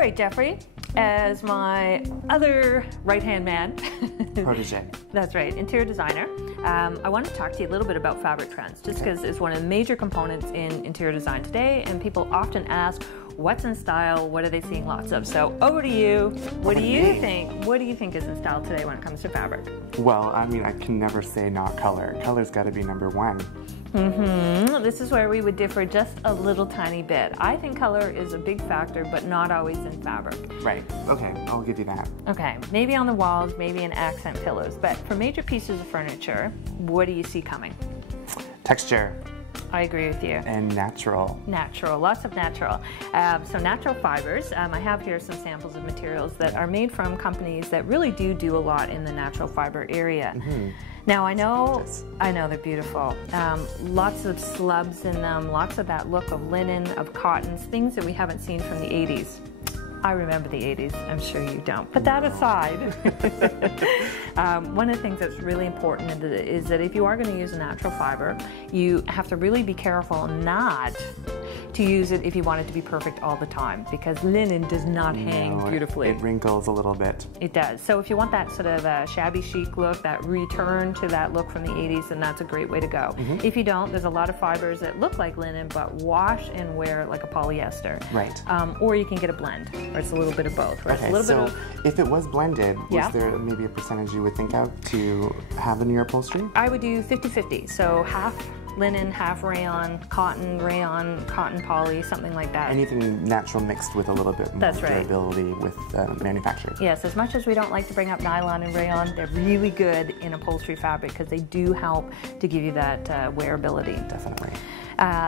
right, Jeffrey, as my other right-hand man, protege. That's right, interior designer. I want to talk to you a little bit about fabric trends, just because it's one of the major components in interior design today, and people often ask, what's in style? What are they seeing lots of? So over to you. What do you think? What do you think is in style today when it comes to fabric? Well, I mean, I can never say not color. Color's got to be number one. This is where we would differ just a little tiny bit. I think color is a big factor, but not always in fabric. Right. Okay, I'll give you that. Okay, maybe on the walls, maybe in accent pillows, but for major pieces of furniture, what do you see coming? Texture. I agree with you. And natural. Natural, lots of natural. So natural fibers. I have here some samples of materials that are made from companies that really do a lot in the natural fiber area. Now I know they're beautiful. Lots of slubs in them, lots of that look of linen, of cottons, things that we haven't seen from the 80s. I remember the 80s, I'm sure you don't. Put that aside. One of the things that's really important is that if you are going to use a natural fiber, you have to really be careful not to use it if you want it to be perfect all the time, because linen does not hang beautifully. It wrinkles a little bit. It does. So if you want that sort of shabby chic look, that return to that look from the 80s, then that's a great way to go. If you don't, there's a lot of fibers that look like linen but wash and wear like a polyester. Right. Or you can get a blend, or it's a little bit of both. Right? Okay, so if it was blended, was there maybe a percentage you would think of to have in your upholstery? I would do 50-50, so half linen, half rayon, cotton, poly, something like that. Anything natural mixed with a little bit more durability with manufacturing. Yes, as much as we don't like to bring up nylon and rayon, they're really good in upholstery fabric because they do help to give you that wearability. Definitely.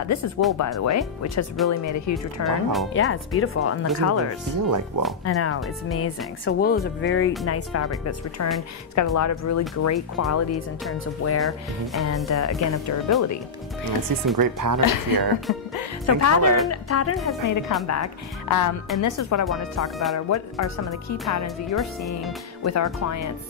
This is wool, by the way, which has really made a huge return. Wow. Yeah, it's beautiful, and the colors. Doesn't even feel like wool. I know, it's amazing. So wool is a very nice fabric that's returned. It's got a lot of really great qualities in terms of wear and, again, of durability. I see some great patterns here. So pattern has made a comeback, and this is what I wanted to talk about. What are some of the key patterns that you're seeing with our clients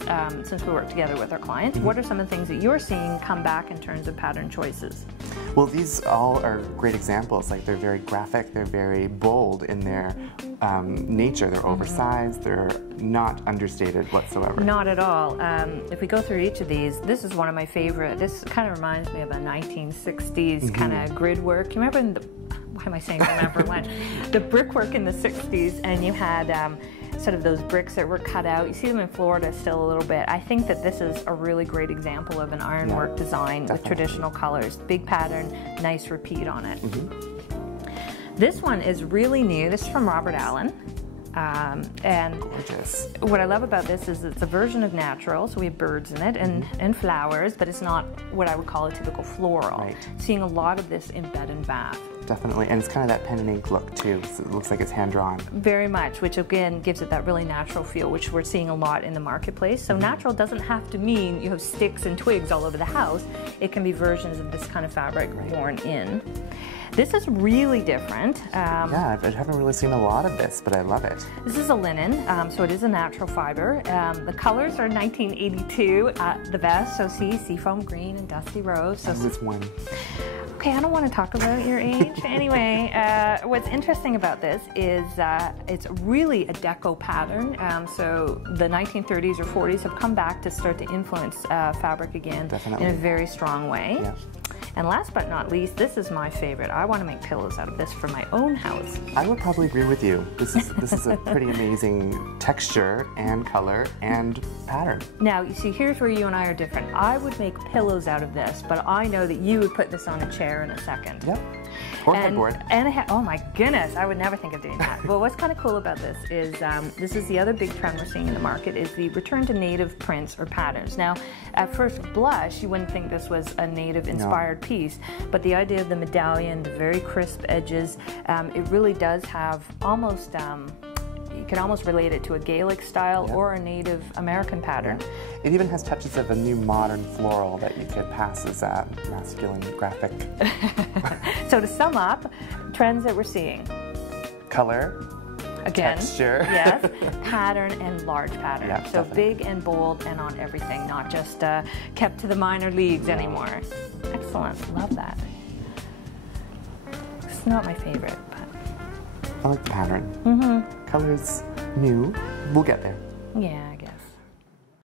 since we work together with our clients? What are some of the things that you're seeing come back in terms of pattern choices? Well, these all are great examples. Like, they're very graphic, they're very bold in their nature. They're oversized, they're not understated whatsoever. Not at all. If we go through each of these, this is one of my favorite. This kind of reminds me of a 1960s kind of grid work. You remember why am I saying remember when? The brickwork in the 60s, and you had sort of those bricks that were cut out. You see them in Florida still a little bit. I think that this is a really great example of an ironwork design with traditional colors. Big pattern, nice repeat on it. This one is really new. This is from Robert Allen. And gorgeous. What I love about this is it's a version of natural, so we have birds in it and flowers, but it's not what I would call a typical floral. Right. Seeing a lot of this in bed and bath. Definitely, and it's kind of that pen and ink look too, so it looks like it's hand-drawn. Very much, which again gives it that really natural feel, which we're seeing a lot in the marketplace. So natural doesn't have to mean you have sticks and twigs all over the house. It can be versions of this kind of fabric worn in. This is really different. Yeah, I haven't really seen a lot of this, but I love it. This is a linen, so it is a natural fiber. The colors are 1982 at the best, so see, seafoam green and dusty rose. So this one. Okay, I don't want to talk about your age. Anyway, what's interesting about this is it's really a deco pattern. So the 1930s or 40s have come back to start to influence fabric again in a very strong way. Yeah. And last but not least, this is my favorite. I want to make pillows out of this for my own house. I would probably agree with you. This is a pretty amazing texture and color and pattern. Now, you see, here's where you and I are different. I would make pillows out of this, but I know that you would put this on a chair in a second. Yep. Or headboard. Oh my goodness, I would never think of doing that. Well, what's kind of cool about this is this is the other big trend we're seeing in the market is the return to native prints or patterns. Now, at first blush, you wouldn't think this was a native inspired piece, but the idea of the medallion, the very crisp edges, it really does have almost you can almost relate it to a Gaelic style or a Native American pattern. It even has touches of a new modern floral that you could pass as a masculine graphic. So to sum up, trends that we're seeing. Color. Again, texture. Yes, pattern and large pattern. Yeah, so definitely. big and bold and on everything, not just kept to the minor leagues anymore. Excellent, love that. It's not my favorite, but I like the pattern. Mm-hmm. Color's new. We'll get there. Yeah, I guess.